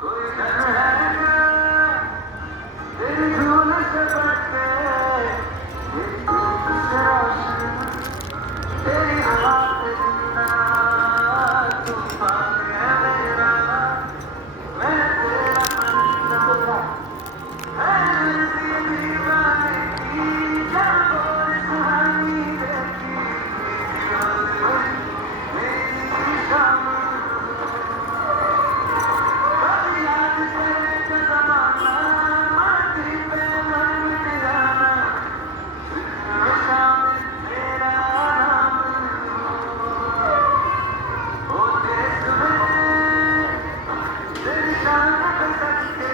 कोई घर है क्या तेरी धूल से बचे ये धूप से रोशन तेरी हवा से जिंदा तूफान है मेरा मैं तेरा बंदा है ऐसी दीवाने की जब और सुहानी देखी मेरी शाम कभी याद करे जो जमाना माटी पे मन मिट जाना हमेशा तेरा नाम ओ देश में तेरी शान पे सच के